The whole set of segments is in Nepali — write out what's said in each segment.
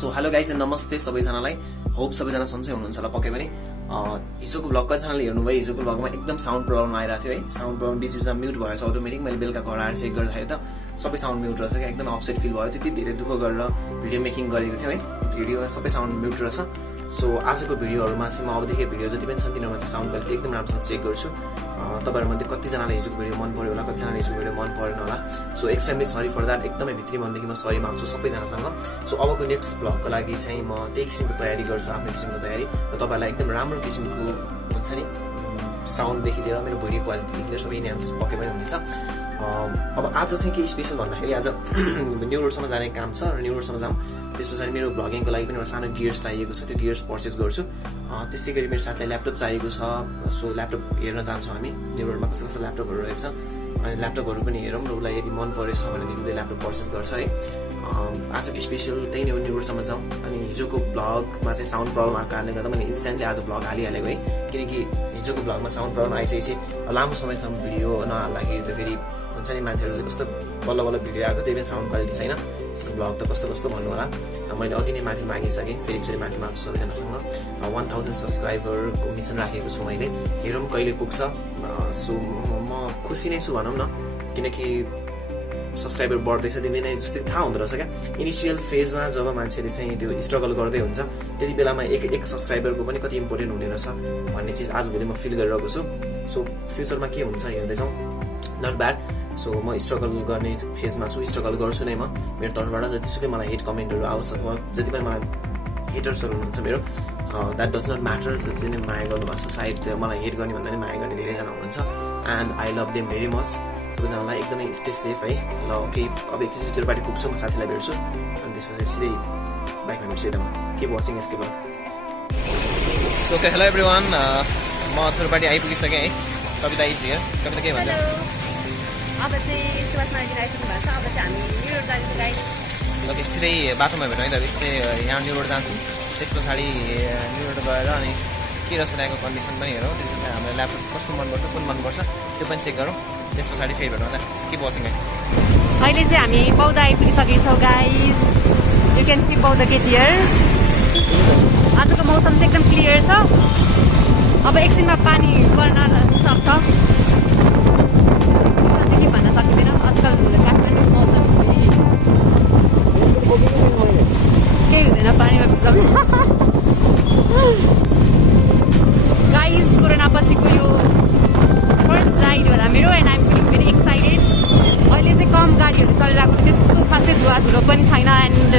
सो हेलो गाइज एन्ड नमस्ते सबैजनालाई। होप सबैजना सन्चै हुनुहुन्छ होला पक्कै पनि। हिजोको ब्लग कतिजनाले हेर्नुभयो, हिजोको ब्लगमा एकदम साउन्ड प्रब्लम आइरहेको थियो है। साउन्ड प्रब्लम बिचमा म्युट भएछ अटोमेटिक। मैले बेलुका घर आएर चेक गर्दाखेरि त सबै साउन्ड म्युट रहेछ क्या। एकदम अपसेट फिल भयो। त्यति धेरै दुःख गरेर भिडियो मेकिङ गरेको थियो है, भिडियो सबै साउन्ड म्युट रहेछ। सो आजको भिडियोहरूमा चाहिँ म अबदेखि भिडियो जति पनि छन् तिनीहरूमा चाहिँ साउन्ड क्वालिटी एकदम राम्रोसँग चेक गर्छु। तपाईहरुमध्ये कतिजनालाई हिजोको भिडियो मन पर्यो होला, कतिजनाले हिजोको भिडियो मन परेन होला। So extremely sorry for that. एकदमै भित्री मनदेखि म सरी माग्छु सबैजनासँग। सो अबको नेक्स्ट ब्लगको लागि चाहिँ म त्यही किसिमको तयारी गर्छु, आफ्नो किसिमको तयारी, र तपाईहरुलाई एकदम राम्रो किसिमको हुन्छ नि साउन्डदेखि लिएर मेरो भिडियो क्वालिटीदेखि लिएर सबै इन्हान्स पक्कै पनि हुनेछ। अब आज चाहिँ के स्पेसल भन्दाखेरि आज न्यू रोडसम्म जाने काम छ र न्यू रोडसम्म जाऊँ। त्यस पछाडि मेरो भ्लगिङको लागि पनि एउटा सानो गियर्स चाहिएको छ, त्यो गियर्स पर्चेस गर्छु। त्यसै गरी मेरो साथीलाई ल्यापटप चाहिएको छ। सो ल्यापटप हेर्न जान्छौँ हामी। न्यू रोडमा कस्तो कस्तो ल्यापटपहरू रहेको छ, अनि ल्यापटपहरू पनि हेरौँ र उसलाई यदि मन परेछ भनेदेखि उसले ल्यापटप पर्चेस गर्छ है। आजको स्पेसल त्यही नै हो, न्यू रोडसम्म जाउँ। अनि हिजोको ब्लगमा चाहिँ साउन्ड प्रब्लम आएको कारणले गर्दा मैले इन्स्ट्यान्टली आज ब्लग हालिहालेको है, किनकि हिजोको ब्लगमा साउन्ड प्रब्लम आइसकेपछि लामो समयसम्म भिडियो नहाल्दाखेरि त फेरि हुन्छ नि मान्छेहरू चाहिँ कस्तो बल्ल बल्ल भिडियो आएको, त्यही पनि साउन्ड क्वालिटी छैन, यसको ब्लग त कस्तो कस्तो भन्नु होला। मैले अघि नै माफी मागिसकेँ, फेरि एकचोटि माफी माग्छु सबैजनासँग। 1000 सब्सक्राइबरको मिसन राखेको छु मैले, हेरौँ कहिले पुग्छ। सो म खुसी नै छु भनौँ न, किनकि सब्सक्राइबर बढ्दैछ दिनदिनै जस्तै थाहा हुँदो रहेछ क्या। इनिसियल फेजमा जब मान्छेले चाहिँ त्यो स्ट्रगल गर्दै हुन्छ त्यति बेलामा एक सब्सक्राइबरको पनि कति इम्पोर्टेन्ट हुने रहेछ भन्ने चिज आजभोलि म फिल गरिरहेको छु। सो फ्युचरमा के हुन्छ हेर्दैछौँ, नट ब्याड। सो म स्ट्रगल गर्ने फेजमा छु, स्ट्रगल गर्छु नै म। मेरो तर्फबाट जतिसुकै मलाई हेट कमेन्टहरू आओस् अथवा जति पनि मलाई हेटर्सहरू हुनुहुन्छ मेरो, द्याट डज नट म्याटर। जति नै माया गर्नुभएको छ, सायद मलाई हेट गर्ने भन्दा पनि माया गर्ने धेरैजना हुनुहुन्छ, and I love them very much. सबैजनालाई एकदमै स्टे सेफ है। ल ओके, अब एकचोटि चोरपाटी पुग्छु, म साथीलाई भेट्छु, अनि त्यसपछि सिधै बाइकमा भेट्छु एकदम। Keep watching SK blog. So hello everyone, म चोरपाटी आइपुगिसकेँ है। कविता इज हियर। कविता के भन्छ? अब चाहिँ सुभाष मार्गी आइसक्नु भएको छ। अब चाहिँ हामी न्यू रोड जान्छौँ गाइस। ओके, सिधै बाटोमा भेटौँ है त। यस्तै यहाँ न्यू रोड जान्छौँ, त्यस पछाडि न्यू रोड गएर अनि के रहेछ त्यहाँको कन्डिसन पनि हेरौँ। त्यस पछाडि हामीलाई ल्यापटप कस्तो मनपर्छ, कुन मनपर्छ त्यो पनि चेक गरौँ। त्यस पछाडि फेरि भेटौँ त। किप वाचिङ है। अहिले चाहिँ हामी बौद्ध आइपुगिसकेछौँ गाइस। यु क्यान सी बौद्ध गेट हियर। आजको मौसम चाहिँ एकदम क्लियर छ। अब एकछिनमा पानी पर्न सक्छ, के भन्न सक्दैन। आजकल काठमाडौँ मौसम केही हुँदैन पानीमा भित्र। गाइस, कोरोना पछिको यो फर्स्ट राइड होला मेरो, and I'm feeling very excited. अहिले चाहिँ कम गाडीहरू चलिरहेको, त्यस्तो खासै धुवाधुलो पनि छैन, and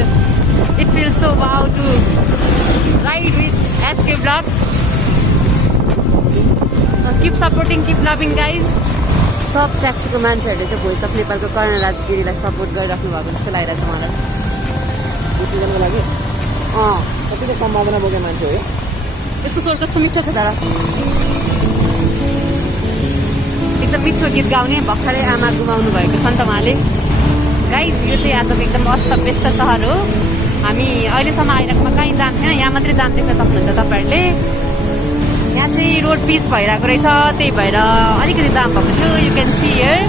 it feels so wow to ride with SK blogs. Keep supporting, keep loving guys. सब ट्याक्सीको मान्छेहरूले चाहिँ भोइस अफ नेपालको कर्णराज गिरीलाई सपोर्ट गरिराख्नु भएको जस्तो लागिरहेको छ मलाई। डिसिजनको लागि कतिको सम्भावना बोकेको मान्छे हो। यसको स्वर कस्तो मिठो छ तर, एकदम मिठो गीत गाउने। भर्खरै आमा गुमाउनु भएको छ नि त उहाँले। गाइज, यो चाहिँ आजको एकदम अस्त व्यस्त सहर हो। हामी अहिलेसम्म आइरहेकोमा कहीँ जान्थेन, यहाँ मात्रै जान देख्न सक्नुहुन्छ तपाईँहरूले। यहाँ चाहिँ रोड पिच भइरहेको रहेछ, त्यही भएर अलिकति जाम भएको छु। You can see here.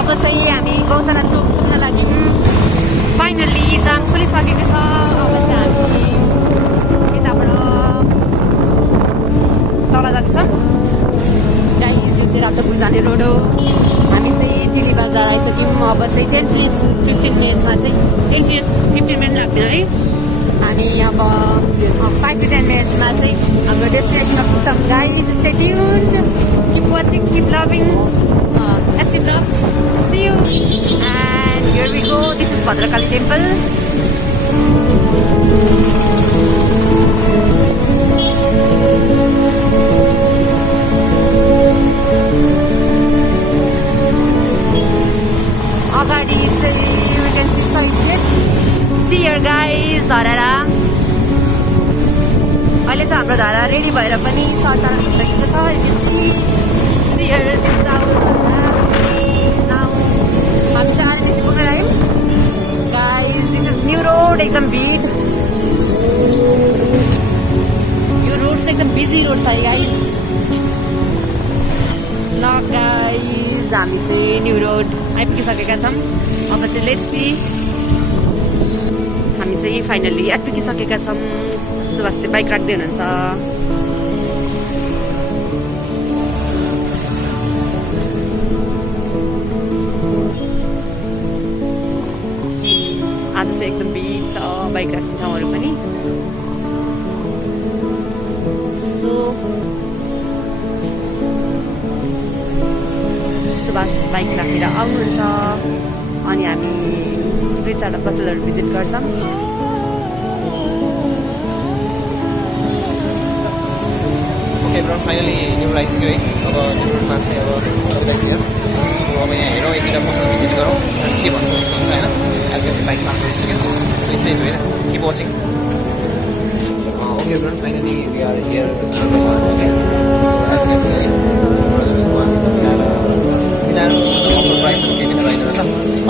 अब चाहिँ हामी गौशाला चोक पुग्न लाग्यौँ। फाइनल्ली जाम खोलिसकेको छ। अब चाहिँ हामी यताबाट तल जाँदैछौँ। गाइस, यो चाहिँ रातो पुल जाने रोड हो। हामी चाहिँ दिल्ली बजार आइसक्यौँ। अब चाहिँ 10-15 मिनट्समा चाहिँ 10-15 मिनट लाग्दैन है। हामी अब 5 to 10 मिनट्समा चाहिँ हाम्रो डेस्टिनेसनमा पुग्छौँ। Guys, stay tuned, keep watching, keep loving SK blogs. See you, and here we go. This is Bhadrakali temple. अगाडि चाहिँ you can see sunset. See here guys, Dharahara. अहिले चाहिँ हाम्रो धारा रेडी भएर पनि चर्चा भइरहेको छ। हामी चाहिँ आरटिसी पुग्न लाग्यौँ guys. This is new road, एकदम भिड। यो रोड चाहिँ एकदम बिजी रोड छ गाइस। ल गाइस, हामी चाहिँ न्यू रोड आइपुगिसकेका छौँ। अब चाहिँ लेट्स सी, हामी चाहिँ फाइनली आइपुगिसकेका छौँ। सुभाष चाहिँ बाइक राख्दै हुनुहुन्छ। आज चाहिँ एकदम बिच छ बाइक राख्ने ठाउँहरू पनि। सो सुभाष बाइक राखेर आउनुहुन्छ अनि हामी 2-4 पसलहरू भिजिट गर्छौँ। Okay everyone, finally new road आइसक्यो है। अब न्यु रोडमा चाहिँ अब आइसक्यो। सो अब यहाँ हेरौँ, एक दुईवटा पसल भिजिट गरौँ, त्यसपछि के भन्छ कस्तो हुन्छ होइन। आजकल चाहिँ बाइक पार्क गरिसक्यो। सो स्टे होइन, keep watching. Okay everyone, finally we are here offer प्राइसहरू केही पनि रहेन रहेछ।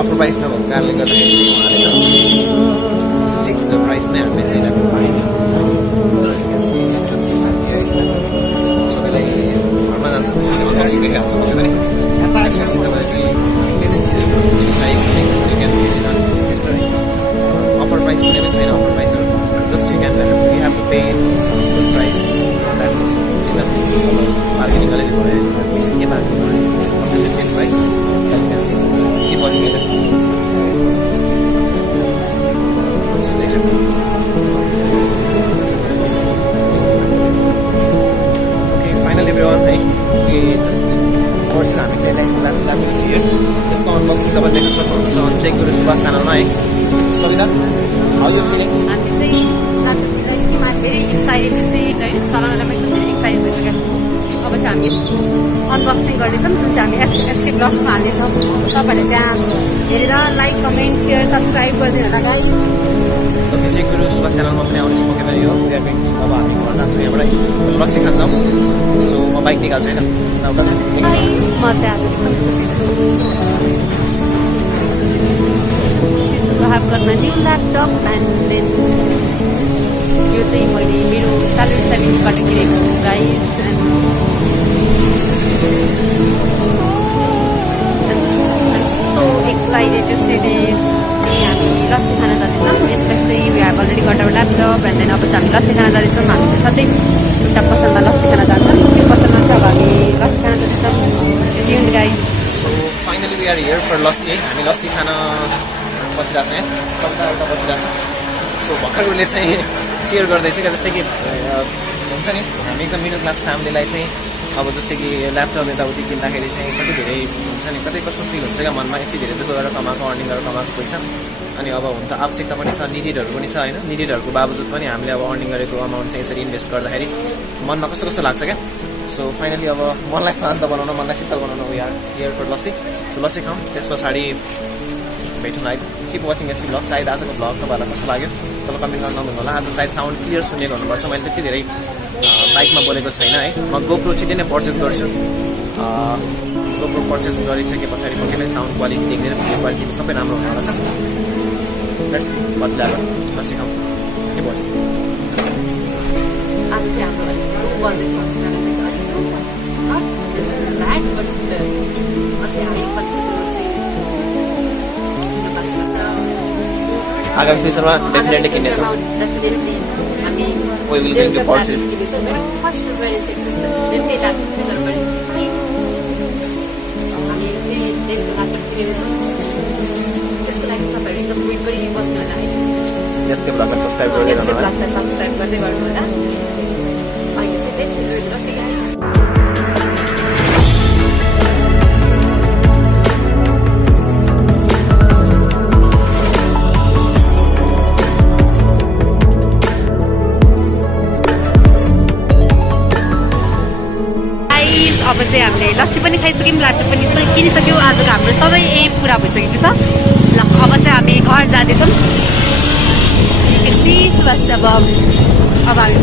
अफर प्राइस नभएको कारणले गर्दाखेरि चाहिँ उहाँले जस्ट फिक्स प्राइसमै हामीले चाहिँ राख्नु पाएन। सबैलाई घरमा जान्छ त्यसपछि म बक्सिङ हाल्छु पक्कै पनि। त्यसपछि तपाईँलाई चाहिँ धेरै चिजहरू चाहिएको छ भने सिस्टर अफर प्राइस कुनै पनि छैन। अफर प्राइसहरू just you have to pay full price. That's it. एकदम बार्गेनिङ गरेर भयो के बार्गेनिङ गर्ने fix price. So as you can see, keep watching it. See you later. Okay, finally everyone, we just courses हामी realize को लास्ट लास्ट here. यसको अनबक्सिङ तपाईले देख्न सक्नुहुन्छ टेक गुरु सुभाष च्यानलमा है। कविता, how you feeling? हामी चाहिँ very excited to see it है। चलाउनलाई पनि एकदम excited भइसकेका छौँ। अब चाहिँ हामी अनबक्सिङ गर्दैछौँ, जुन चाहिँ हामी एसके ब्लगमा हाल्नेछौँ। तपाईँहरूले त्यहाँ हेरेर लाइक, कमेन्ट, सेयर, सब्सक्राइब गरिदिनु होला गाइस। ओके, टेक गुरु सुभाष च्यानलमा पनि आउनु पक्कै पनि हो। अब हामी घर जान्छौँ यहाँबाट लस्सी खान जाउँ। सो म बाइक निकाल्छु होइन। म चाहिँ आज एकदम खुसी छु। have got my new laptop and then यो चाहिँ मैले मेरो स्यालेरी सेभिङ्सबाट किनेको guys. So excited to see this. हामी लस्सी खान जाँदैछौँ। Specially we have already got our laptop and then अब चाहिँ हामी लस्सी खान जाँदैछौँ। हामी चाहिँ सधैँ एउटा पसलमा लस्सी खान जान्छौँ। त्यो पसलमा चाहिँ अब हामी लस्सी खान जाँदैछौँ। Tuned guys. So finally we are here for lassi है। हामी लस्सी खान बसिरहेको छौँ यहाँ। कविता एउटा बसिरहेको छ। सो भर्खर उसले चाहिँ सेयर गर्दैछ क्या, जस्तै कि हुन्छ नि हामी एकदम मिडल क्लास फ्यामिलीलाई चाहिँ अब जस्तै कि ल्यापटप यताउति किन्दाखेरि चाहिँ कति धेरै हुन्छ नि, कतै कस्तो फिल हुन्छ क्या मनमा। यति धेरै दुःख गरेर कमाएको, अर्निङ गरेर कमाएको पैसा अनि अब हुन त आवश्यकता पनि छ, निडिडहरू पनि छ होइन। निडिडहरूको बावजुद पनि हामीले अब अर्निङ गरेको अमाउन्ट चाहिँ यसरी इन्भेस्ट गर्दाखेरि मनमा कस्तो कस्तो लाग्छ क्या। सो फाइनली अब मनलाई शान्त बनाउन, मनलाई शीतल बनाउन we are here for lassi. So लस्सी खाउँ, त्यस पछाडि भेटौँ है। किप वाचिङ यस भ्लग। सायद आजको भ्लग तपाईँहरूलाई कस्तो लाग्यो तपाईँ कमेन्ट गर्न नभन्नु होला। आज सायद साउन्ड क्लियर सुनेको हुनुपर्छ। मैले त्यति धेरै बाइकमा बोलेको छैन है। म गोप्रो छिटै नै पर्चेस गर्छु। गोप्रो पर्चेस गरिसके पछाडि पक्कै साउन्ड क्वालिटी देख्दैन, भिडियो क्वालिटी सबै राम्रो हुनेवाला छ। लेट्स सी बदलाएर लस्सी खाउँ। के वाचिङ। आज चाहिँ हाम्रो बजेट आगामी फ्युचरमा definitely किन्नेछौँ। We will bring the purchase. यसको ब्लगलाई सब्स्क्राइब गर्दै गर्नु होला। अब चाहिँ हामीले लस्सी पनि खाइसक्यौँ, ल्यापटप पनि किनिसक्यौँ। आजको हाम्रो सबै एम पुरा भइसकेको छ। ल अब चाहिँ हामी घर जाँदैछौँ। बस अब हामी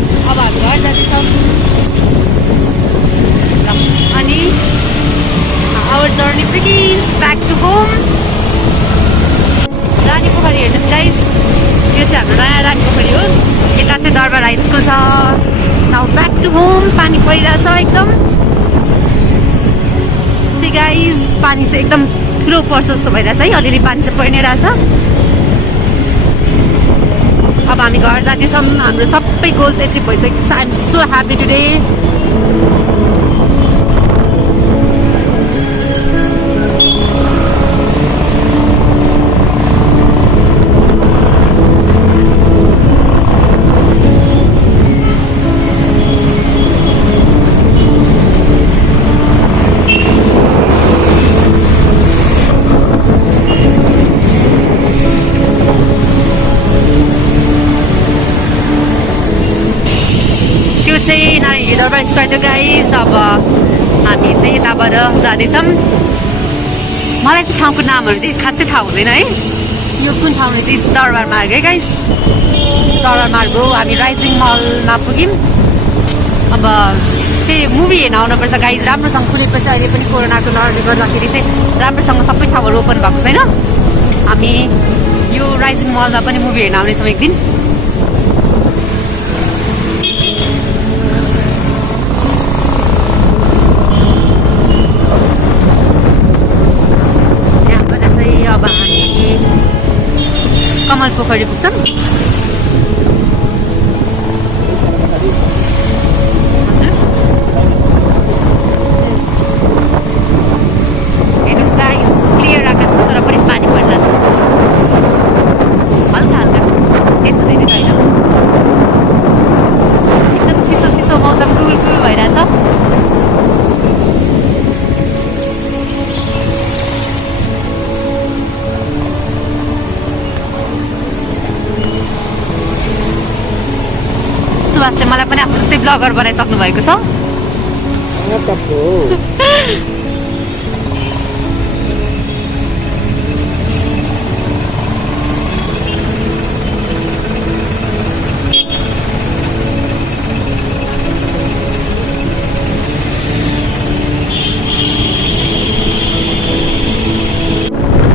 घर जाँदैछौँ। अनि our journey begins back to home. Rani Pokhari हेर्नुहोस् गाइस, यो चाहिँ हाम्रो नयाँ रानी पोखरी हो। यता चाहिँ दरबार हाई स्कुल छ। Now back to home. पानी परिरहेछ एकदम। See guys. पानी चाहिँ एकदम ठुलो पर्छ जस्तो भइरहेछ है, अलिअलि पानी चाहिँ परि नै रहेछ। अब हामी घर जाँदैछौँ, हाम्रो सबै गोल्स एचिभ भइसकेको छ। I am so happy today. चाहिँ नारायणी दरबार स्क्वायर त गाइस। अब हामी चाहिँ यताबाट जाँदैछौँ। मलाई चाहिँ ठाउँको नामहरू चाहिँ खासै थाहा हुँदैन है। यो कुन ठाउँ चाहिँ दरबार मार्ग है गाइस। दरबार मार्ग हो। हामी राइजिङ मलमा पुग्यौँ। अब त्यही मुभी हेर्न आउनुपर्छ गाइस। राम्रोसँग खुलेपछि अहिले पनि कोरोनाको लहरले गर्दाखेरि चाहिँ राम्रोसँग सबै ठाउँहरू ओपन भएको छैन। हामी यो राइजिङ मलमा पनि मुभी हेर्न आउनेछौँ एक दिन। अब हामी कमल पोखरी पुग्छौँ। हेर्नुहोस् गाइस, क्लियर आकाश छ तर पनि पानी परिरहेछ हल्का हल्का, यस्तो धेरै छैन। एकदम चिसो चिसो मौसम, कुल कुल भइरहेछ। सुभाषले मलाई पनि आफ्नो जस्तै ब्लगर बनाइसक्नु भएको छ।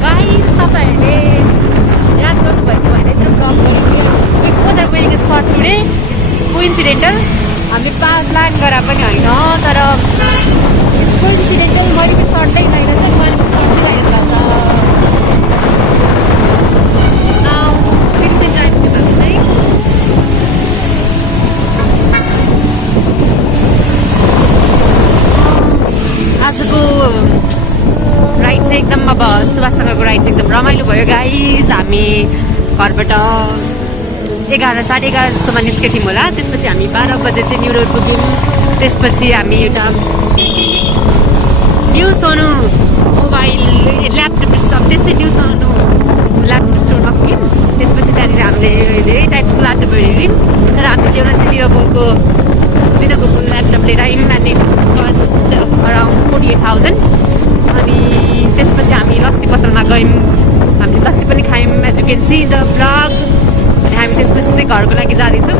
गाइस, तपाईहरुले याद गर्नुभएको भएन टुडे कोइन्सिडेन्टल। हामी प्लान गरेर पनि होइन, तर कोइन्सिडेन्टल मैले पनि सर्टै लगाएर चाहिँ मैले पनि सर्टै लगाएर लाग्छ। फिक्सन टाइम के भएको चाहिँ आजको राइड चाहिँ एकदम, अब सुभाषसँगको राइड चाहिँ एकदम रमाइलो भयो गाइस। हामी घरबाट 11 साढे 11 जस्तोमा निस्केको थियौँ होला। त्यसपछि हामी 12 बजे चाहिँ न्यु रोड पुग्यौँ। त्यसपछि हामी एउटा न्यु सोनु मोबाइल ल्यापटप सब त्यस्तै न्यु सोनु ल्यापटप स्टोरमा पुग्यौँ। त्यसपछि त्यहाँनिर हामीले धेरै टाइप्सको ल्यापटपहरू हेऱ्यौँ, तर हामीले ल्याउन चाहिँ लिनोभोको ल्यापटप लिएर आयौँ। And it cost around 48,000। अनि त्यसपछि हामी लस्सी पसलमा गयौँ। हामीले लस्सी पनि खायौँ, as you can see the blog. अनि हामी त्यसपछि चाहिँ घरको लागि जाँदैछौँ।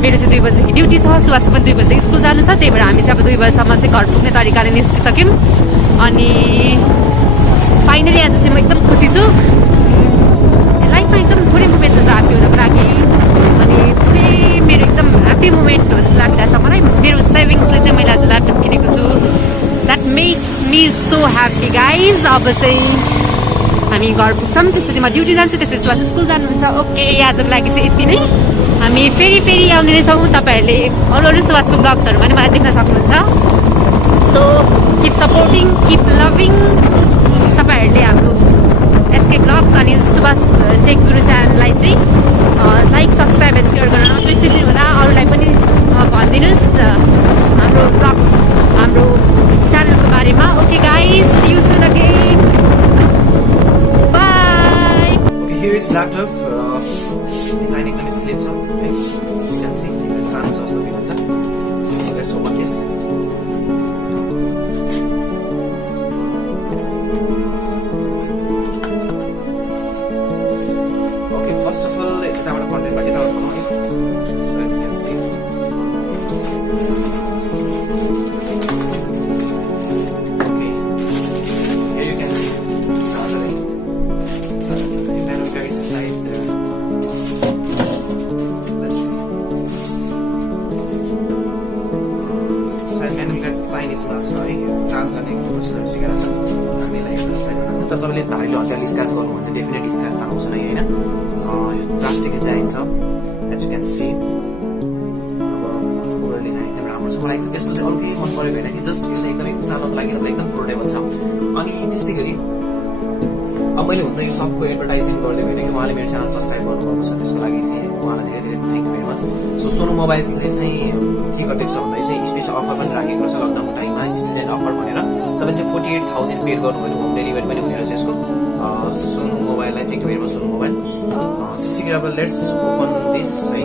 मेरो चाहिँ 2 बजेदेखि ड्युटी छ, सुभाषको पनि 2 बजेदेखि स्कुल जानु छ। त्यही भएर हामी चाहिँ अब 2 बजीसम्म चाहिँ घर पुग्ने तरिकाले निस्किसक्यौँ। अनि फाइनली आज चाहिँ म एकदम खुसी छु। लाइफमा एकदम थोरै मोमेन्ट छ ह्याप्पी हुनको लागि। अनि पुरै मेरो एकदम ह्याप्पी मोमेन्ट होस् लागिरहेछ मलाई। मेरो सेभिङ्सले चाहिँ मैले आज ल्यापटप किनेको छु। That make me so happy guys. अब चाहिँ हामी घर पुग्छौँ। त्यसपछि म ड्युटी जान्छु, त्यसपछि सुभाष स्कुल जानुहुन्छ। ओके, आजको लागि चाहिँ यति नै। हामी फेरि आउने नै छौँ। तपाईँहरूले अरू सुभाषको ब्लग्सहरू पनि मलाई देख्न सक्नुहुन्छ। So keep supporting, keep loving. तपाईँहरूले हाम्रो एसके ब्लग्स अनि सुभाष टेक गुरु च्यानललाई चाहिँ लाइक, सब्सक्राइब एन्ड सेयर गर्न नबिर्सिदिनु होला। अरूलाई पनि भनिदिनुहोस् हाम्रो ब्लग्स, हाम्रो च्यानलको बारेमा। Okay guys, see you soon again. Bye. Okay, here is laptop. Design एकदमै स्लिम छ है। You can see सानो छ जस्तो फिल हुन्छ। Let's open this. Okay, first of all, यताबाट कन्टेन्ट बाकी यताबाट बनाऊ है। So as you can see. Okay. Here you can see. Saturday. Then we carry the side. Sign smart छ है, यो चार्ज गर्ने प्रोसेसर सिकेर छ हामीलाई यो साइडमा। तर तपाईँले धारिलो हतियारले स्क्रच गर्नुहुन्छ डेफिनेट स्क्रच त आउँछ नै होइन। यो प्लास्टिक डिजाइन छ एज यु क्यान सी। अब ओभरअल डिजाइन एकदम राम्रो छ। मलाई यसको चाहिँ अरू केही मन परेको होइन कि जस्ट यो चाहिँ एकदमै उचाल्नको लागि तपाईँलाई एकदम पोर्टेबल छ। अनि त्यस्तै गरी अब मैले हुँदा यो सबको एडभर्टाइजमेन्ट गरिदिएको होइन कि उहाँले मेरो च्यानल सब्सक्राइब गर्नुभएको छ, त्यसको लागि चाहिँ उहाँलाई धेरै धेरै thank you very much. So Sonu मोबाइल्सले चाहिँ के गरिदिएको छ भन्दा चाहिँ स्पेसल अफर पनि राखेको छ लकडाउनको टाइममा, स्टुडेन्ट अफर भनेर। तपाईँ चाहिँ 48,000 पेड गर्नुभयो भने होम डेलिभरी पनि हुने रहेछ यसको। सोनु मोबाइललाई thank you very much Sonu mobile. त्यसै गरी अब लेट्स ओपन दिस है।